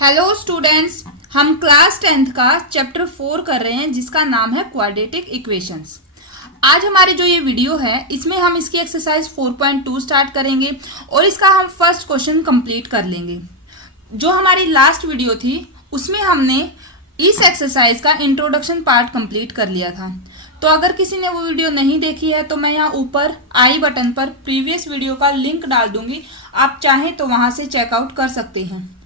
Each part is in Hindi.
हेलो स्टूडेंट्स, हम क्लास 10th का चैप्टर 4 कर रहे हैं जिसका नाम है क्वाड्रेटिक इक्वेशंस। आज हमारी जो ये वीडियो है इसमें हम इसकी एक्सरसाइज 4.2 स्टार्ट करेंगे और इसका हम फर्स्ट क्वेश्चन कंप्लीट कर लेंगे। जो हमारी लास्ट वीडियो थी उसमें हमने इस एक्सरसाइज का इंट्रोडक्शन पार्ट कंप्लीट कर लिया था। तो अगर किसी ने वो वीडियो नहीं देखी है तो मैं यहाँ ऊपर आई बटन पर प्रीवियस वीडियो का लिंक डाल दूंगी, आप चाहें तो वहाँ से चेकआउट कर सकते हैं।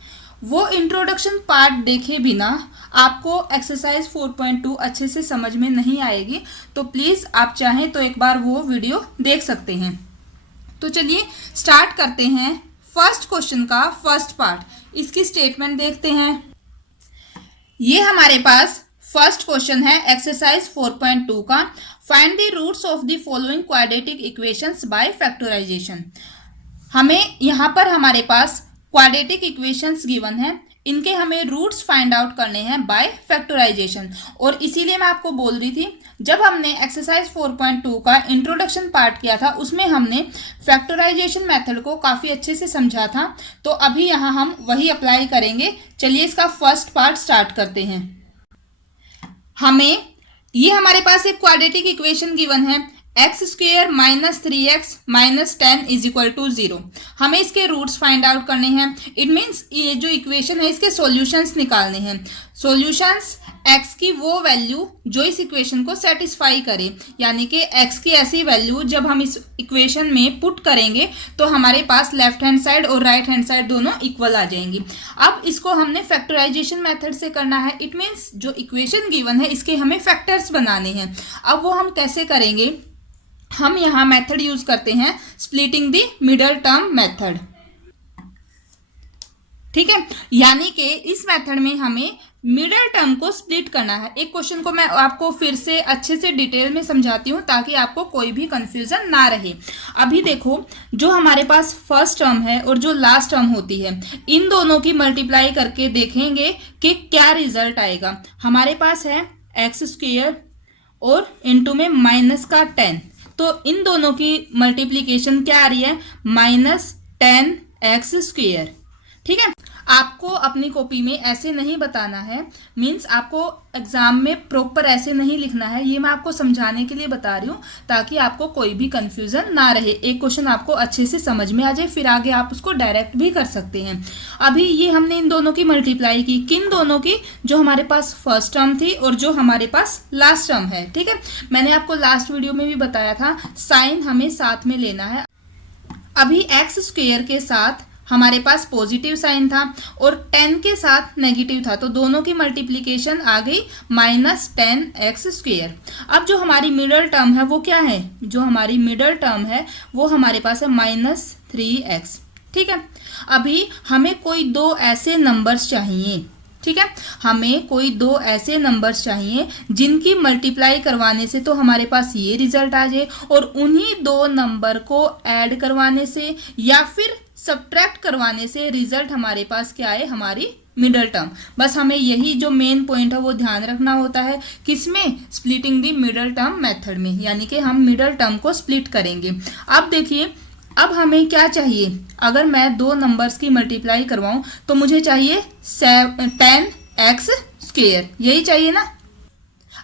वो इंट्रोडक्शन पार्ट देखे बिना आपको एक्सरसाइज 4.2 अच्छे से समझ में नहीं आएगी, तो प्लीज़ आप चाहें तो एक बार वो वीडियो देख सकते हैं। तो चलिए स्टार्ट करते हैं फर्स्ट क्वेश्चन का फर्स्ट पार्ट। इसकी स्टेटमेंट देखते हैं। ये हमारे पास फर्स्ट क्वेश्चन है एक्सरसाइज 4.2 का। Find the roots of the following quadratic equations by factorisation. हमें यहाँ पर हमारे पास क्वाड्रेटिक इक्वेशंस गिवन है, इनके हमें रूट्स फाइंड आउट करने हैं बाय फैक्टराइजेशन। और इसीलिए मैं आपको बोल रही थी, जब हमने एक्सरसाइज 4.2 का इंट्रोडक्शन पार्ट किया था उसमें हमने फैक्टराइजेशन मेथड को काफ़ी अच्छे से समझा था, तो अभी यहाँ हम वही अप्लाई करेंगे। चलिए इसका फर्स्ट पार्ट स्टार्ट करते हैं। ये हमारे पास एक क्वाड्रेटिक इक्वेशन गिवन है, x square minus 3x minus 10 is equal to 0। हमें इसके रूट्स फाइंड आउट करने हैं। इट मीन्स ये जो इक्वेशन है इसके सॉल्यूशंस निकालने हैं। सॉल्यूशंस x की वो वैल्यू जो इस इक्वेशन को सेटिस्फाई करे, यानी कि x की ऐसी वैल्यू जब हम इस इक्वेशन में पुट करेंगे तो हमारे पास लेफ्ट हैंड साइड और राइट हैंड साइड दोनों इक्वल आ जाएंगी। अब इसको हमने फैक्टराइजेशन मेथड से करना है। इट मीन्स जो इक्वेशन गिवन है इसके हमें फैक्टर्स बनाने हैं। अब वो हम कैसे करेंगे, हम यहाँ मेथड यूज करते हैं splitting the middle term method. ठीक है, यानी कि इस मेथड में हमें मिडल टर्म को स्प्लिट करना है। एक क्वेश्चन को मैं आपको फिर से अच्छे से डिटेल में समझाती हूँ ताकि आपको कोई भी कंफ्यूजन ना रहे। अभी देखो, जो हमारे पास फर्स्ट टर्म है और जो लास्ट टर्म होती है, इन दोनों की मल्टीप्लाई करके देखेंगे कि क्या रिजल्ट आएगा। हमारे पास है एक्स स्क्वेयर और इनटू में माइनस का 10, तो इन दोनों की मल्टीप्लीकेशन क्या आ रही है, माइनस 10x स्क्वेयर। ठीक है, आपको अपनी कॉपी में ऐसे नहीं बताना है, मीन्स आपको एग्जाम में प्रॉपर ऐसे नहीं लिखना है। ये मैं आपको समझाने के लिए बता रही हूँ ताकि आपको कोई भी कंफ्यूजन ना रहे। एक क्वेश्चन आपको अच्छे से समझ में आ जाए, फिर आगे आप उसको डायरेक्ट भी कर सकते हैं। अभी ये हमने इन दोनों की मल्टीप्लाई की, किन दोनों की, जो हमारे पास फर्स्ट टर्म थी और जो हमारे पास लास्ट टर्म है। ठीक है, मैंने आपको लास्ट वीडियो में भी बताया था साइन हमें साथ में लेना है। अभी एक्स स्क्वेयर के साथ हमारे पास पॉजिटिव साइन था और 10 के साथ नेगेटिव था, तो दोनों की मल्टीप्लिकेशन आ गई माइनस 10x स्क्वेयर। अब जो हमारी मिडल टर्म है वो क्या है, जो हमारी मिडल टर्म है वो हमारे पास है माइनस 3x। ठीक है, अभी हमें कोई दो ऐसे नंबर्स चाहिए। ठीक है, हमें कोई दो ऐसे नंबर्स चाहिए जिनकी मल्टीप्लाई करवाने से तो हमारे पास ये रिजल्ट आ जाए, और उन्हीं दो नंबर को ऐड करवाने से या फिर सब्ट्रैक्ट करवाने से रिजल्ट हमारे पास क्या है, हमारी मिडल टर्म। बस हमें यही जो मेन पॉइंट है वो ध्यान रखना होता है, किसमें, splitting the middle term method में, यानी कि हम मिडल टर्म को स्प्लिट करेंगे। अब देखिए, अब हमें क्या चाहिए, अगर मैं दो नंबर्स की मल्टीप्लाई करवाऊं तो मुझे चाहिए 10x स्क्वेयर, यही चाहिए ना।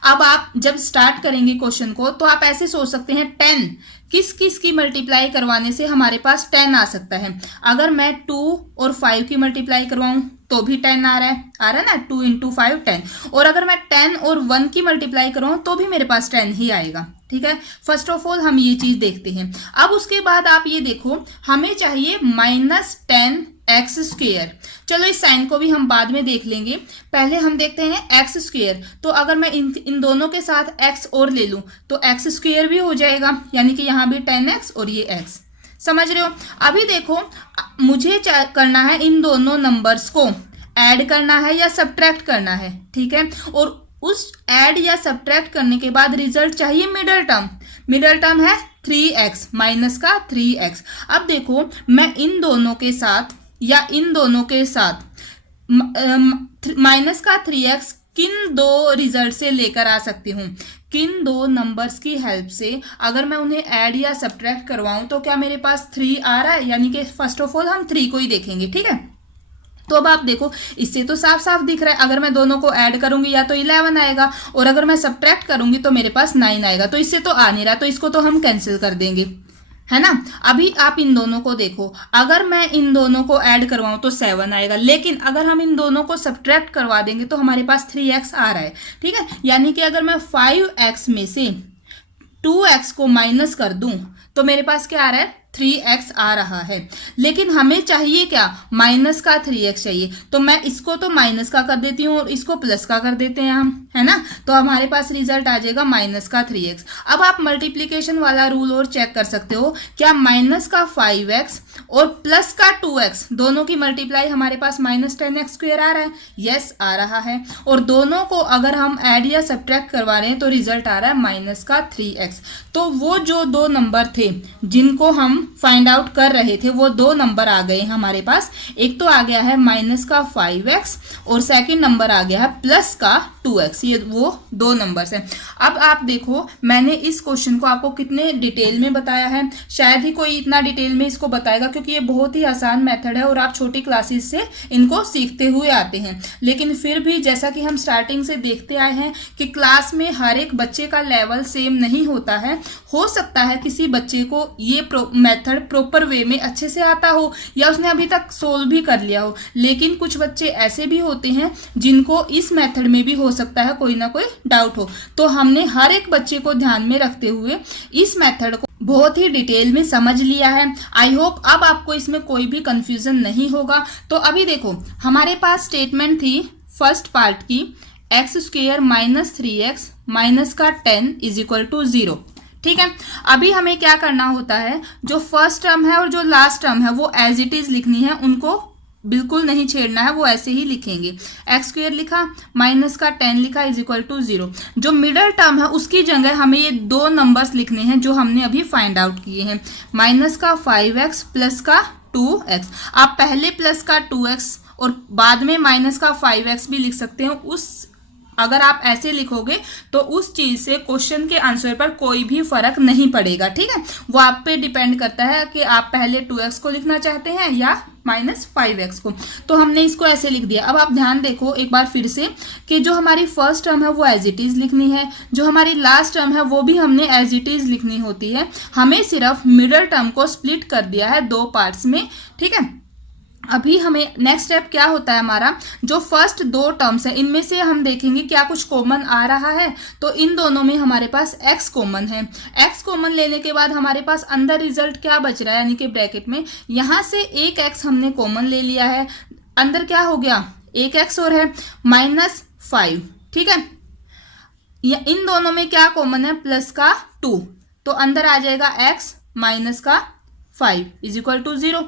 अब आप जब स्टार्ट करेंगे क्वेश्चन को तो आप ऐसे सोच सकते हैं 10 किस किस की मल्टीप्लाई करवाने से हमारे पास 10 आ सकता है। अगर मैं 2 और 5 की मल्टीप्लाई करवाऊं तो भी 10 आ रहा है ना, 2 इंटू 5 10। और अगर मैं 10 और 1 की मल्टीप्लाई करवाऊं तो भी मेरे पास 10 ही आएगा। ठीक है, फर्स्ट ऑफ ऑल हम ये चीज देखते हैं। अब उसके बाद आप ये देखो, हमें चाहिए माइनस 10x स्क्वेयर। चलो इस साइन को भी हम बाद में देख लेंगे, पहले हम देखते हैं एक्स स्क्वेयर। तो अगर मैं इन दोनों के साथ x और ले लूं तो एक्स स्क्वेयर भी हो जाएगा, यानी कि यहाँ भी 10x और ये x। समझ रहे हो। अभी देखो, मुझे करना है इन दोनों नंबर्स को ऐड करना है या सब्ट्रैक्ट करना है। ठीक है, और उस ऐड या सब्ट्रैक्ट करने के बाद रिजल्ट चाहिए मिडल टर्म। मिडल टर्म है 3x, माइनस का 3x। अब देखो, मैं इन दोनों के साथ या इन दोनों के साथ माइनस का 3x किन दो रिजल्ट से लेकर आ सकती हूँ, किन दो नंबर्स की हेल्प से अगर मैं उन्हें ऐड या सब्ट्रैक्ट करवाऊं तो क्या मेरे पास 3 आ रहा है, यानी कि फर्स्ट ऑफ ऑल हम 3 को ही देखेंगे। ठीक है, तो अब आप देखो, इससे तो साफ साफ दिख रहा है, अगर मैं दोनों को ऐड करूंगी या तो 11 आएगा, और अगर मैं सब्ट्रैक्ट करूंगी तो मेरे पास 9 आएगा। तो इससे तो आ नहीं रहा, तो इसको तो हम कैंसिल कर देंगे, है ना। अभी आप इन दोनों को देखो, अगर मैं इन दोनों को ऐड करवाऊं तो 7 आएगा, लेकिन अगर हम इन दोनों को सब्ट्रैक्ट करवा देंगे तो हमारे पास 3x आ रहा है, ठीक है। यानी कि अगर मैं 5x में से 2x को माइनस कर दूं तो मेरे पास क्या आ रहा है, 3x आ रहा है। लेकिन हमें चाहिए क्या, माइनस का 3x चाहिए, तो मैं इसको तो माइनस का कर देती हूँ और इसको प्लस का कर देते हैं हम, है ना। तो हमारे पास रिजल्ट आ जाएगा माइनस का 3x। अब आप मल्टीप्लीकेशन वाला रूल और चेक कर सकते हो, क्या माइनस का 5x और प्लस का 2x दोनों की मल्टीप्लाई हमारे पास माइनस 10x स्क्वायर आ रहा है, यस आ रहा है। और दोनों को अगर हम ऐड या सब्ट्रैक्ट करवा रहे हैं तो रिजल्ट आ रहा है माइनस का 3x। तो वो जो दो नंबर थे जिनको हम फाइंड आउट कर रहे थे, वो दो नंबर आ गए हमारे पास। एक तो आ गया है माइनस का 5x और सेकंड नंबर आ गया है प्लस का 2x, ये वो दो नंबर्स हैं। अब आप देखो, मैंने इस क्वेश्चन को आपको कितने डिटेल में बताया है, शायद ही कोई इतना डिटेल में इसको बताएगा, क्योंकि ये बहुत ही आसान मेथड है और आप छोटी क्लासेस से इनको सीखते हुए आते हैं। लेकिन फिर भी जैसा कि हम स्टार्टिंग से देखते आए हैं कि क्लास में हर एक बच्चे का लेवल सेम नहीं होता है। हो सकता है किसी बच्चे को ये मेथड प्रॉपर वे में अच्छे से आता हो या उसने अभी तक सोल्व भी कर लिया हो, लेकिन कुछ बच्चे ऐसे भी होते हैं जिनको इस मेथड में भी हो सकता है कोई ना कोई डाउट हो। तो हमने हर एक बच्चे को ध्यान में रखते हुए इस मेथड को बहुत ही डिटेल में समझ लिया है। आई होप अब आपको इसमें कोई भी कंफ्यूजन नहीं होगा। तो अभी देखो, हमारे पास स्टेटमेंट थी फर्स्ट पार्ट की, x square minus 3x minus का 10 इज इक्वल टू 0, ठीक है। अभी हमें क्या करना होता है, जो फर्स्ट टर्म है और जो लास्ट टर्म है वो एज इट इज लिखनी है, उनको बिल्कुल नहीं छेड़ना है, वो ऐसे ही लिखेंगे। एक्स स्क्वेयर लिखा, माइनस का 10 लिखा, इज इक्वल टू 0। जो मिडल टर्म है उसकी जगह हमें ये दो नंबर्स लिखने हैं जो हमने अभी फाइंड आउट किए हैं, माइनस का 5x प्लस का 2x। आप पहले प्लस का 2x और बाद में माइनस का 5x भी लिख सकते हैं। अगर आप ऐसे लिखोगे तो उस चीज से क्वेश्चन के आंसर पर कोई भी फर्क नहीं पड़ेगा, ठीक है। वो आप पे डिपेंड करता है कि आप पहले 2x को लिखना चाहते हैं या माइनस 5x को। तो हमने इसको ऐसे लिख दिया। अब आप ध्यान देखो एक बार फिर से कि जो हमारी फर्स्ट टर्म है वो एज इट इज लिखनी है, जो हमारी लास्ट टर्म है वो भी हमने एज इट इज लिखनी होती है। हमें सिर्फ मिडल टर्म को स्प्लिट कर दिया है दो पार्ट्स में, ठीक है। अभी हमें नेक्स्ट स्टेप क्या होता है, हमारा जो फर्स्ट दो टर्म्स है इनमें से हम देखेंगे क्या कुछ कॉमन आ रहा है। तो इन दोनों में हमारे पास x कॉमन है। x कॉमन लेने के बाद हमारे पास अंदर रिजल्ट क्या बच रहा है, यानी कि ब्रैकेट में यहाँ से एक x हमने कॉमन ले लिया है, अंदर क्या हो गया, एक x और है माइनस 5, ठीक है। इन दोनों में क्या कॉमन है, प्लस का 2, तो अंदर आ जाएगा x माइनस का 5 इज इक्वल टू 0।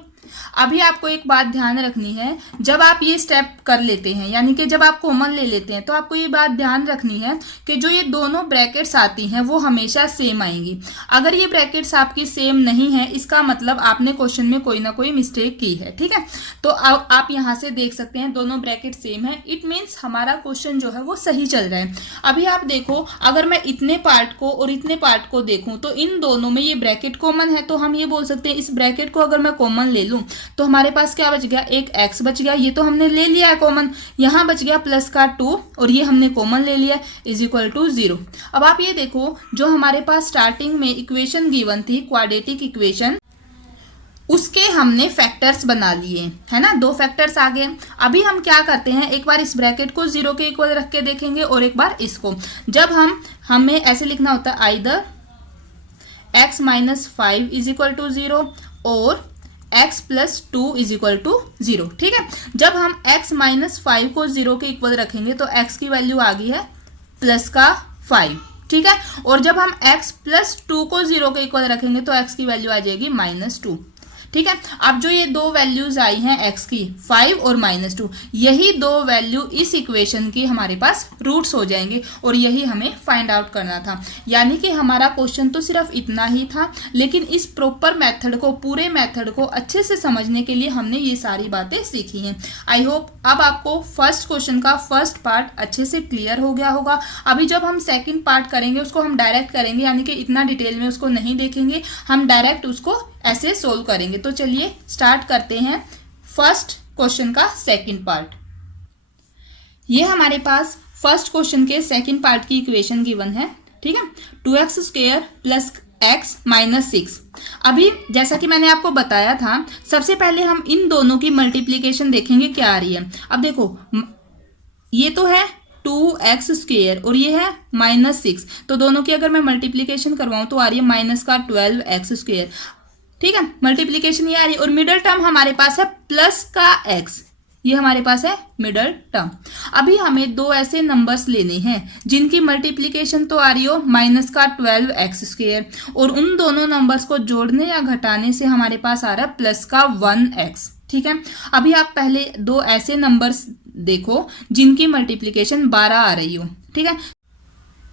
अभी आपको एक बात ध्यान रखनी है, जब आप ये स्टेप कर लेते हैं, यानी कि जब आप कॉमन ले लेते हैं, तो आपको ये बात ध्यान रखनी है कि जो ये दोनों ब्रैकेट्स आती हैं वो हमेशा सेम आएंगी। अगर ये ब्रैकेट्स आपकी सेम नहीं है, इसका मतलब आपने क्वेश्चन में कोई ना कोई मिस्टेक की है, ठीक है। तो आप यहाँ से देख सकते हैं दोनों ब्रैकेट सेम है, इट मीन्स हमारा क्वेश्चन जो है वो सही चल रहा है। अभी आप देखो, अगर मैं इतने पार्ट को और इतने पार्ट को देखूं तो इन दोनों में ये ब्रैकेट कॉमन है, तो हम ये बोल सकते हैं इस ब्रैकेट को अगर मैं कॉमन ले लूं तो हमारे पास क्या बच गया, एक x बच गया, ये तो हमने ले लिया है कॉमन। यहाँ बच गया प्लस का 2 और ये हमने कॉमन ले लिया, इज इक्वल टू 0। अब आप ये देखो, जो हमारे पास स्टार्टिंग में इक्वेशन गिवन थी क्वाड्रेटिक इक्वेशन, उसके हमने फैक्टर्स बना लिए, है ना, दो फैक्टर्स आ गए। अभी हम क्या करते हैं, एक बार इस ब्रैकेट को 0 के इक्वल रख के देखेंगे और एक बार इसको। जब हमें ऐसे लिखना होता है either x minus 5 is equal to 0 और x plus 2 is equal to 0, ठीक है। जब हम x माइनस 5 को 0 के इक्वल रखेंगे तो x की वैल्यू आ गई है प्लस का 5, ठीक है। और जब हम x प्लस 2 को 0 के इक्वल रखेंगे तो x की वैल्यू आ जाएगी माइनस 2, ठीक है। अब जो ये दो वैल्यूज आई हैं x की, 5 और माइनस 2, यही दो वैल्यू इस इक्वेशन की हमारे पास रूट्स हो जाएंगे और यही हमें फाइंड आउट करना था। यानी कि हमारा क्वेश्चन तो सिर्फ इतना ही था, लेकिन इस प्रॉपर मेथड को, पूरे मेथड को अच्छे से समझने के लिए हमने ये सारी बातें सीखी हैं। आई होप अब आपको फर्स्ट क्वेश्चन का फर्स्ट पार्ट अच्छे से क्लियर हो गया होगा। अभी जब हम सेकेंड पार्ट करेंगे उसको हम डायरेक्ट करेंगे, यानी कि इतना डिटेल में उसको नहीं देखेंगे, हम डायरेक्ट उसको ऐसे सोल्व करेंगे। तो चलिए स्टार्ट करते हैं फर्स्ट क्वेश्चन का सेकंड पार्ट। ये हमारे पास फर्स्ट क्वेश्चन के सेकंड पार्ट की इक्वेशन गिवन है, ठीक है। 2x² plus x minus 6। अभी जैसा कि मैंने आपको बताया था, सबसे पहले हम इन दोनों की मल्टीप्लीकेशन देखेंगे क्या आ रही है। अब देखो ये तो है 2x² और ये है -6, तो दोनों की अगर मैं मल्टीप्लीकेशन करवाऊं तो आ रही है माइनस का 12x², ठीक है। मल्टीप्लीकेशन ये आ रही है और मिडल टर्म हमारे पास है प्लस का x, ये हमारे पास है मिडल टर्म। अभी हमें दो ऐसे नंबर्स लेने हैं जिनकी मल्टीप्लीकेशन तो आ रही हो माइनस का 12x² और उन दोनों नंबर्स को जोड़ने या घटाने से हमारे पास आ रहा है प्लस का 1x, ठीक है। अभी आप पहले दो ऐसे नंबर्स देखो जिनकी मल्टीप्लीकेशन 12 आ रही हो, ठीक है।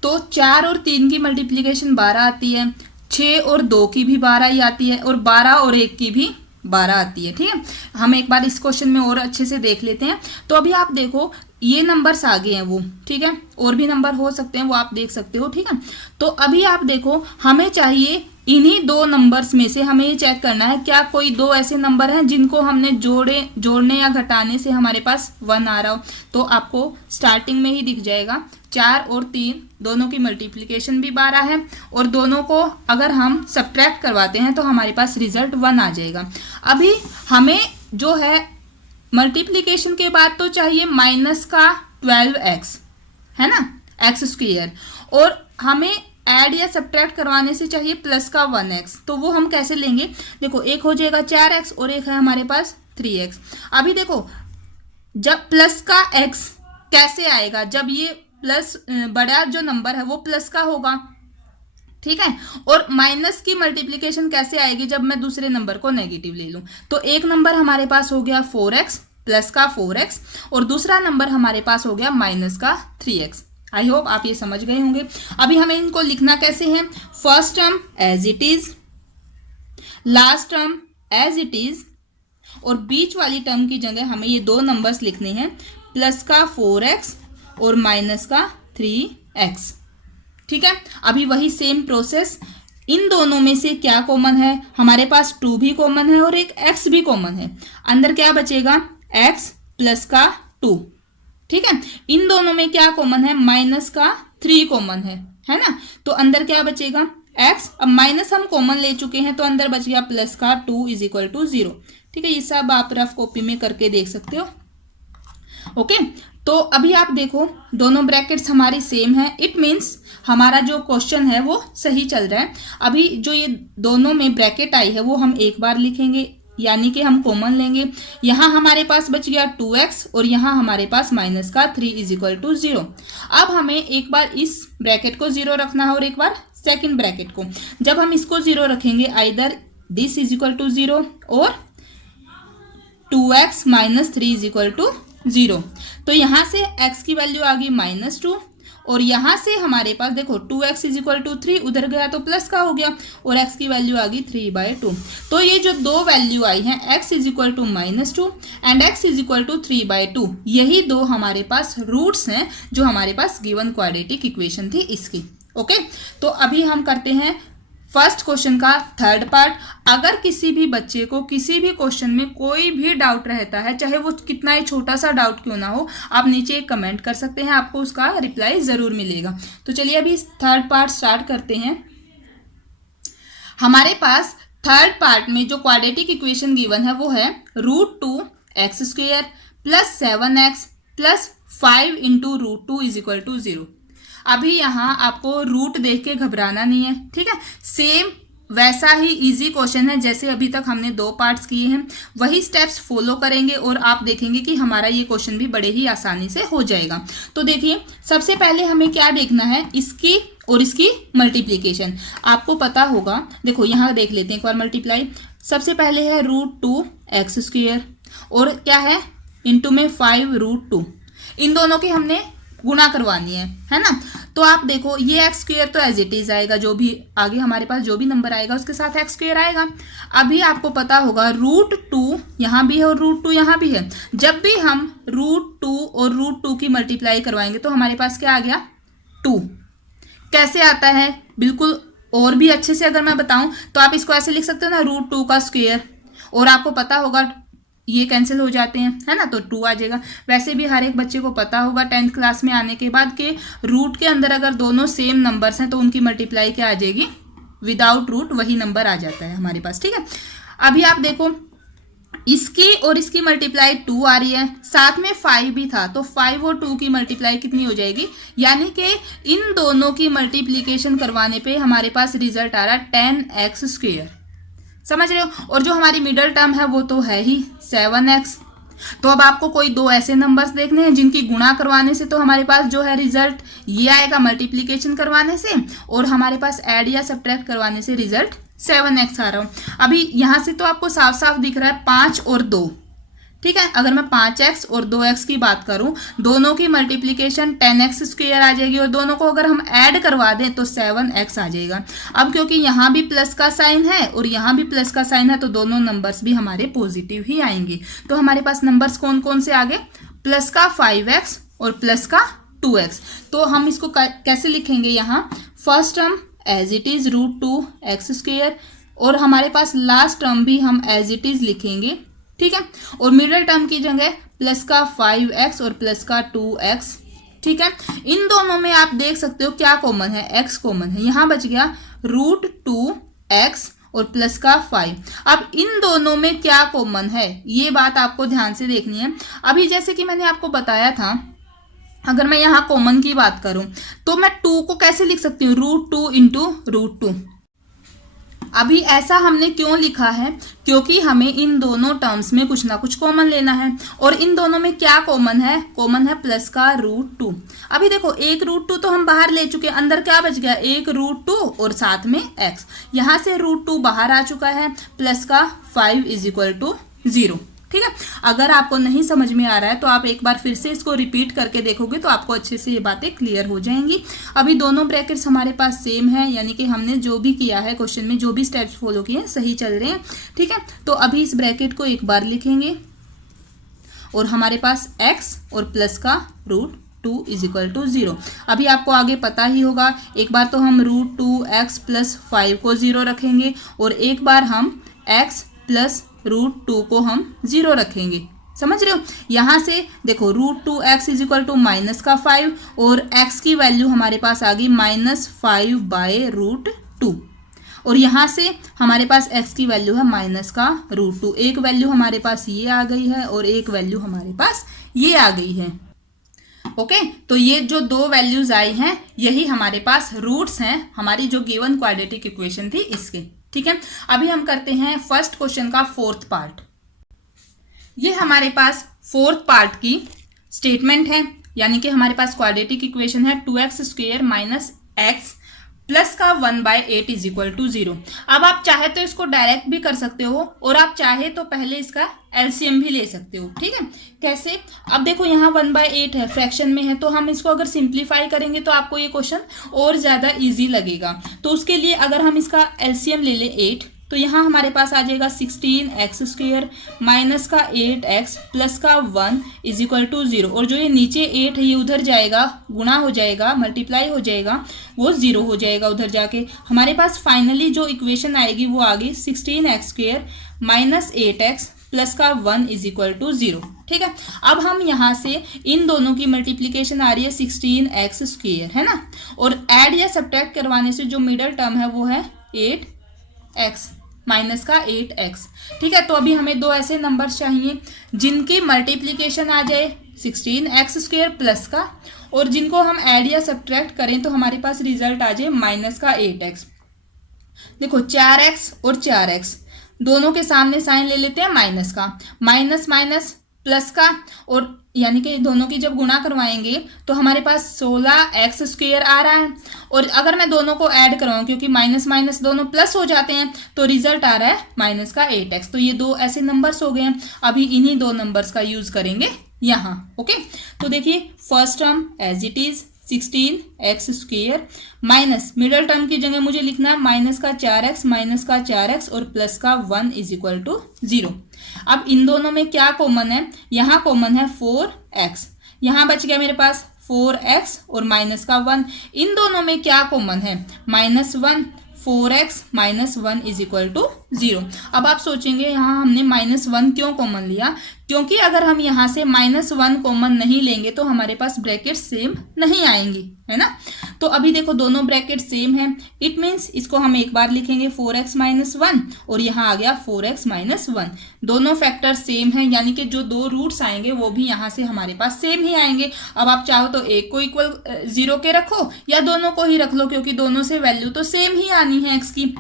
तो 4 और 3 की मल्टीप्लीकेशन 12 आती है, 6 और 2 की भी 12 ही आती है और 12 और 1 की भी 12 आती है, ठीक है। हम एक बार इस क्वेश्चन में और अच्छे से देख लेते हैं। तो अभी आप देखो ये नंबर्स आगे हैं वो, ठीक है, और भी नंबर हो सकते हैं वो आप देख सकते हो, ठीक है। तो अभी आप देखो हमें चाहिए इन्हीं दो नंबर्स में से हमें ये चेक करना है क्या कोई दो ऐसे नंबर हैं जिनको हमने जोड़ने या घटाने से हमारे पास 1 आ रहा हो। तो आपको स्टार्टिंग में ही दिख जाएगा 4 और 3 दोनों की मल्टीप्लिकेशन भी 12 है और दोनों को अगर हम सब्ट्रैक्ट करवाते हैं तो हमारे पास रिजल्ट 1 आ जाएगा। अभी हमें जो है मल्टीप्लिकेशन के बाद तो चाहिए माइनस का 12x, है ना, x², और हमें ऐड या सब्ट्रैक्ट करवाने से चाहिए प्लस का 1x। तो वो हम कैसे लेंगे, देखो एक हो जाएगा 4x और एक है हमारे पास 3x। अभी देखो जब प्लस का x कैसे आएगा, जब ये प्लस बड़ा जो नंबर है वो प्लस का होगा, ठीक है। और माइनस की मल्टीप्लिकेशन कैसे आएगी, जब मैं दूसरे नंबर को नेगेटिव ले लूं। तो एक नंबर हमारे पास हो गया 4x प्लस का 4x और दूसरा नंबर हमारे पास हो गया माइनस का 3x। आई होप आप ये समझ गए होंगे। अभी हमें इनको लिखना कैसे है, first term as it is, last term as it is, और बीच वाली टर्म की जगह हमें ये दो नंबर्स लिखने हैं, प्लस का 4x और माइनस का 3x, ठीक है। अभी वही सेम प्रोसेस, इन दोनों में से क्या कॉमन है, हमारे पास 2 भी कॉमन है और एक x भी कॉमन है। अंदर क्या बचेगा, x प्लस का 2, ठीक है। इन दोनों में क्या कॉमन है, माइनस का 3 कॉमन है ना। तो अंदर क्या बचेगा x, अब माइनस हम कॉमन ले चुके हैं तो अंदर बच गया प्लस का 2 इज इक्वल टू 0, ठीक है। ये सब आप रफ कॉपी में करके देख सकते हो, ओके। तो अभी आप देखो दोनों ब्रैकेट्स हमारी सेम है, इट मीन्स हमारा जो क्वेश्चन है वो सही चल रहा है। अभी जो ये दोनों में ब्रैकेट आई है वो हम एक बार लिखेंगे, यानी कि हम कॉमन लेंगे। यहाँ हमारे पास बच गया 2x और यहाँ हमारे पास माइनस का 3 इज इक्वल टू 0। अब हमें एक बार इस ब्रैकेट को 0 रखना है और एक बार सेकंड ब्रैकेट को। जब हम इसको 0 रखेंगे either this is equal to 0 और 2x minus 3 is equal to 0। तो यहाँ से x की वैल्यू आ गई -2 और यहाँ से हमारे पास देखो 2x इज इक्वल टू 3, उधर गया तो प्लस का हो गया और x की वैल्यू आ गई 3/2। तो ये जो दो वैल्यू आई हैं x is equal to -2 and x is equal to 3/2, यही दो हमारे पास रूट्स हैं जो हमारे पास गिवन क्वाड्रेटिक इक्वेशन थी इसकी, ओके। तो अभी हम करते हैं फर्स्ट क्वेश्चन का थर्ड पार्ट। अगर किसी भी बच्चे को किसी भी क्वेश्चन में कोई भी डाउट रहता है, चाहे वो कितना ही छोटा सा डाउट क्यों ना हो, आप नीचे एक कमेंट कर सकते हैं, आपको उसका रिप्लाई ज़रूर मिलेगा। तो चलिए अभी थर्ड पार्ट स्टार्ट करते हैं। हमारे पास थर्ड पार्ट में जो क्वाड्रेटिक इक्वेशन गिवन है वो है √2x² plus 7x plus 5 into √2 is equal to 0। अभी यहाँ आपको रूट देख के घबराना नहीं है, ठीक है। सेम वैसा ही इजी क्वेश्चन है जैसे अभी तक हमने 2 पार्ट्स किए हैं, वही स्टेप्स फॉलो करेंगे और आप देखेंगे कि हमारा ये क्वेश्चन भी बड़े ही आसानी से हो जाएगा। तो देखिए सबसे पहले हमें क्या देखना है, इसकी और इसकी मल्टीप्लीकेशन। आपको पता होगा, देखो यहाँ देख लेते हैं एक बार मल्टीप्लाई। सबसे पहले है √2x² और क्या है इंटू में 5√2, इन दोनों की हमने गुणा करवानी है ना। तो आप देखो ये x² तो एज इट इज आएगा, जो भी आगे हमारे पास जो भी नंबर आएगा उसके साथ x² आएगा। अभी आपको पता होगा √2 यहाँ भी है और √2 यहाँ भी है। जब भी हम √2 और √2 की मल्टीप्लाई करवाएंगे तो हमारे पास क्या आ गया 2। कैसे आता है, बिल्कुल और भी अच्छे से अगर मैं बताऊं तो आप इसको ऐसे लिख सकते हो ना, √2 का स्क्वायर। और आपको पता होगा ये कैंसिल हो जाते हैं, है ना, तो 2 आ जाएगा। वैसे भी हर एक बच्चे को पता होगा 10th क्लास में आने के बाद कि रूट के अंदर अगर दोनों सेम नंबर्स हैं तो उनकी मल्टीप्लाई क्या आ जाएगी, विदाउट रूट वही नंबर आ जाता है हमारे पास। ठीक है, अभी आप देखो इसकी और इसकी मल्टीप्लाई 2 आ रही है, साथ में 5 भी था, तो 5 और 2 की मल्टीप्लाई कितनी हो जाएगी, यानी कि इन दोनों की मल्टीप्लीकेशन करवाने पे हमारे पास रिजल्ट आ रहा है 10x²। समझ रहे हो, और जो हमारी मिडल टर्म है वो तो है ही 7x। तो अब आपको कोई दो ऐसे नंबर्स देखने हैं जिनकी गुणा करवाने से तो हमारे पास जो है रिजल्ट ये आएगा मल्टीप्लीकेशन करवाने से, और हमारे पास ऐड या सब्ट्रैक्ट करवाने से रिजल्ट 7x आ रहा हूँ। अभी यहाँ से तो आपको साफ साफ दिख रहा है 5 और 2। ठीक है, अगर मैं 5x और 2x की बात करूं, दोनों की मल्टीप्लीकेशन 10x² आ जाएगी, और दोनों को अगर हम ऐड करवा दें तो 7x आ जाएगा। अब क्योंकि यहाँ भी प्लस का साइन है और यहाँ भी प्लस का साइन है, तो दोनों नंबर्स भी हमारे पॉजिटिव ही आएंगे। तो हमारे पास नंबर्स कौन कौन से आ गए, प्लस का 5x और प्लस का 2x। तो हम इसको कैसे लिखेंगे, यहाँ first term as it is √2x², और हमारे पास लास्ट टर्म भी हम एज इट इज लिखेंगे। ठीक है, और मिडिल टर्म की जगह प्लस का 5x और प्लस का 2x। ठीक है, इन दोनों में आप देख सकते हो क्या कॉमन है, x कॉमन है, यहाँ बच गया √2x और प्लस का 5। अब इन दोनों में क्या कॉमन है, ये बात आपको ध्यान से देखनी है। अभी जैसे कि मैंने आपको बताया था, अगर मैं यहाँ कॉमन की बात करूं तो मैं 2 को कैसे लिख सकती हूँ, √2 × √2। अभी ऐसा हमने क्यों लिखा है, क्योंकि हमें इन दोनों टर्म्स में कुछ ना कुछ कॉमन लेना है, और इन दोनों में क्या कॉमन है, कॉमन है प्लस का √2। अभी देखो एक √2 तो हम बाहर ले चुके हैं, अंदर क्या बच गया, एक √2 और साथ में x। यहाँ से √2 बाहर आ चुका है, प्लस का 5 = 0। ठीक है, अगर आपको नहीं समझ में आ रहा है तो आप एक बार फिर से इसको रिपीट करके देखोगे तो आपको अच्छे से ये बातें क्लियर हो जाएंगी। अभी दोनों ब्रैकेट्स हमारे पास सेम है, यानी कि हमने जो भी किया है क्वेश्चन में, जो भी स्टेप्स फॉलो किए हैं सही चल रहे हैं। ठीक है, तो अभी इस ब्रैकेट को एक बार लिखेंगे, और हमारे पास x और प्लस का √2 = 0। अभी आपको आगे पता ही होगा, एक बार तो हम √2x + 5 को 0 रखेंगे, और एक बार हम x + √2 को हम 0 रखेंगे। समझ रहे हो, यहाँ से देखो √2x = -5, और x की वैल्यू हमारे पास आ गई -5/√2, और यहाँ से हमारे पास x की वैल्यू है -√2। एक वैल्यू हमारे पास ये आ गई है और एक वैल्यू हमारे पास ये आ गई है। ओके, तो ये जो दो वैल्यूज आई हैं यही हमारे पास रूट्स हैं हमारी जो गिवन क्वाड्रेटिक इक्वेशन थी इसके। ठीक है, अभी हम करते हैं फर्स्ट क्वेश्चन का 4th पार्ट। ये हमारे पास 4th पार्ट की स्टेटमेंट है, यानी कि हमारे पास क्वाड्रेटिक इक्वेशन है 2x² - x प्लस का 1/8 = 0। अब आप चाहे तो इसको डायरेक्ट भी कर सकते हो, और आप चाहे तो पहले इसका एलसीएम भी ले सकते हो। ठीक है, कैसे, अब देखो यहाँ 1/8 है, फ्रैक्शन में है, तो हम इसको अगर सिंप्लीफाई करेंगे तो आपको ये क्वेश्चन और ज़्यादा इजी लगेगा। तो उसके लिए अगर हम इसका एलसीएम ले लें 8, तो यहाँ हमारे पास आ जाएगा 16x² माइनस का 8x प्लस का 1 = 0, और जो ये नीचे 8 है ये उधर जाएगा, गुणा हो जाएगा, मल्टीप्लाई हो जाएगा, वो 0 हो जाएगा उधर जाके। हमारे पास फाइनली जो इक्वेशन आएगी वो आ गई 16x² माइनस 8x प्लस का 1 = 0। ठीक है, अब हम यहाँ से इन दोनों की मल्टीप्लीकेशन आ रही है 16x², है ना, और ऐड या सब्ट्रैक्ट करवाने से जो मिडल टर्म है वो है 8x माइनस का 8x। ठीक है, तो अभी हमें दो ऐसे नंबर्स चाहिए जिनकी मल्टीप्लीकेशन आ जाए 16x² प्लस का, और जिनको हम ऐड या सब्ट्रैक्ट करें तो हमारे पास रिजल्ट आ जाए माइनस का 8x। देखो 4x और 4x दोनों के सामने साइन ले लेते हैं माइनस का, माइनस माइनस प्लस का, और यानी कि दोनों की जब गुणा करवाएंगे तो हमारे पास 16x² आ रहा है, और अगर मैं दोनों को ऐड करवाऊँ क्योंकि माइनस माइनस दोनों प्लस हो जाते हैं तो रिजल्ट आ रहा है माइनस का 8x। तो ये दो ऐसे नंबर्स हो गए हैं, अभी इन्हीं दो नंबर्स का यूज करेंगे यहाँ। ओके, तो देखिए first term as it is 16x² minus middle term की जगह मुझे लिखना है माइनस का 4x और प्लस का 1 = 0। अब इन दोनों में क्या कॉमन है, यहाँ कॉमन है 4x, यहाँ बच गया मेरे पास 4x और माइनस का 1। इन दोनों में क्या कॉमन है, -1, 4x - 1 = 0। अब आप सोचेंगे यहाँ हमने -1 क्यों कॉमन लिया, क्योंकि अगर हम यहाँ से -1 कॉमन नहीं लेंगे तो हमारे पास ब्रैकेट सेम नहीं आएंगी, है ना। तो अभी देखो दोनों ब्रैकेट सेम है, इट मीन्स इसको हम एक बार लिखेंगे 4x - 1 और यहाँ आ गया 4x - 1। दोनों फैक्टर सेम है, यानी कि जो दो रूट्स आएंगे वो भी यहाँ से हमारे पास सेम ही आएंगे। अब आप चाहो तो एक को इक्वल 0 के रखो या दोनों को ही रख लो, क्योंकि दोनों से वैल्यू तो सेम ही आनी है x की।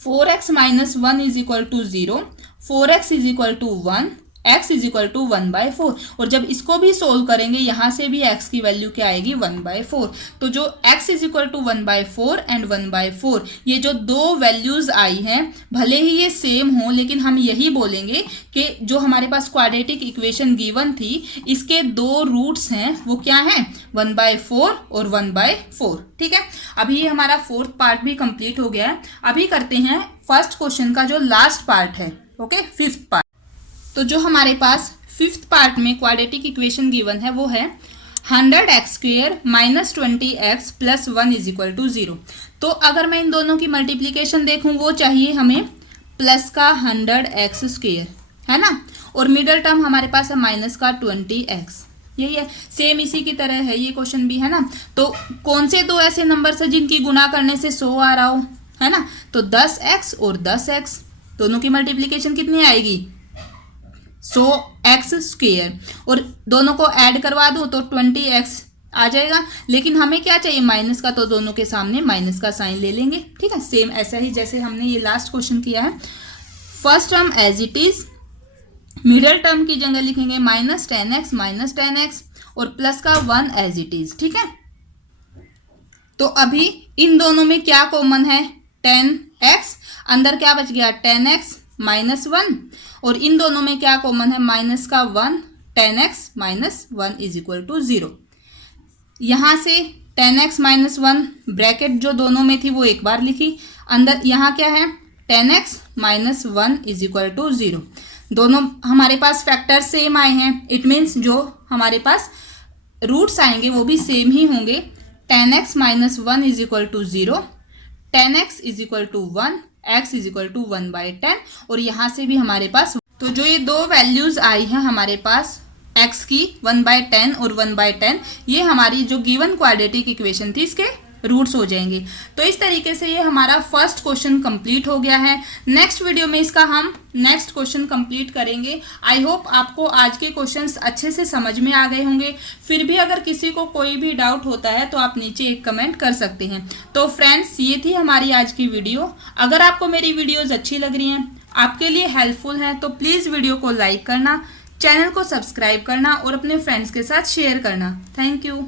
4x - 1 = 0, 4x = 1, x = 1/4। और जब इसको भी सोल्व करेंगे यहाँ से भी x की वैल्यू क्या आएगी 1/4। तो जो x = 1/4 एंड 1/4 ये जो दो वैल्यूज आई हैं, भले ही ये सेम हो लेकिन हम यही बोलेंगे कि जो हमारे पास क्वाड्रेटिक इक्वेशन गिवन थी इसके दो रूट्स हैं वो क्या हैं 1/4 और 1/4। ठीक है, अभी ये हमारा फोर्थ पार्ट भी कंप्लीट हो गया है। अभी करते हैं फर्स्ट क्वेश्चन का जो लास्ट पार्ट है, ओके, फिफ्थ पार्ट। तो जो हमारे पास फिफ्थ पार्ट में क्वाड्रेटिक इक्वेशन गिवन है वो है 100x² - 20x + 1 = 0। तो अगर मैं इन दोनों की मल्टीप्लिकेशन देखूं वो चाहिए हमें प्लस का 100x², है ना, और मिडल टर्म हमारे पास है माइनस का 20x। यही है, सेम इसी की तरह है ये क्वेश्चन भी, है ना। तो कौन से दो ऐसे नंबर्स है जिनकी गुणा करने से 100 आ रहा हो, है ना। तो 10x और 10x दोनों की मल्टीप्लिकेशन कितनी आएगी 100x², और दोनों को ऐड करवा दूं तो 20x आ जाएगा। लेकिन हमें क्या चाहिए माइनस का, तो दोनों के सामने माइनस का साइन ले लेंगे। ठीक है, सेम ऐसा ही जैसे हमने ये लास्ट क्वेश्चन किया है। First term as it is, middle term की जगह लिखेंगे -10x - 10x और प्लस का 1 एज इट इज। ठीक है, तो अभी इन दोनों में क्या कॉमन है 10x, अंदर क्या बच गया 10x - 1, और इन दोनों में क्या कॉमन है माइनस का 1, 10x - 1 = 0। यहाँ से 10x - 1 ब्रैकेट जो दोनों में थी वो एक बार लिखी, अंदर यहाँ क्या है 10x - 1 = 0। दोनों हमारे पास फैक्टर सेम आए हैं, इट मीन्स जो हमारे पास रूट्स आएंगे वो भी सेम ही होंगे। 10x - 1 = 0, 10x = 1, x = 1/10, और यहाँ से भी हमारे पास तो जो ये दो वैल्यूज आई हैं हमारे पास x की 1/10 और 1/10, ये हमारी जो गिवन क्वाड्रेटिक इक्वेशन थी इसके रूट्स हो जाएंगे। तो इस तरीके से ये हमारा फर्स्ट क्वेश्चन कंप्लीट हो गया है। नेक्स्ट वीडियो में इसका हम नेक्स्ट क्वेश्चन कंप्लीट करेंगे। आई होप आपको आज के क्वेश्चंस अच्छे से समझ में आ गए होंगे। फिर भी अगर किसी को कोई भी डाउट होता है तो आप नीचे एक कमेंट कर सकते हैं। तो फ्रेंड्स, ये थी हमारी आज की वीडियो। अगर आपको मेरी वीडियोज़ अच्छी लग रही हैं, आपके लिए हेल्पफुल हैं, तो प्लीज़ वीडियो को लाइक करना, चैनल को सब्सक्राइब करना और अपने फ्रेंड्स के साथ शेयर करना। Thank you.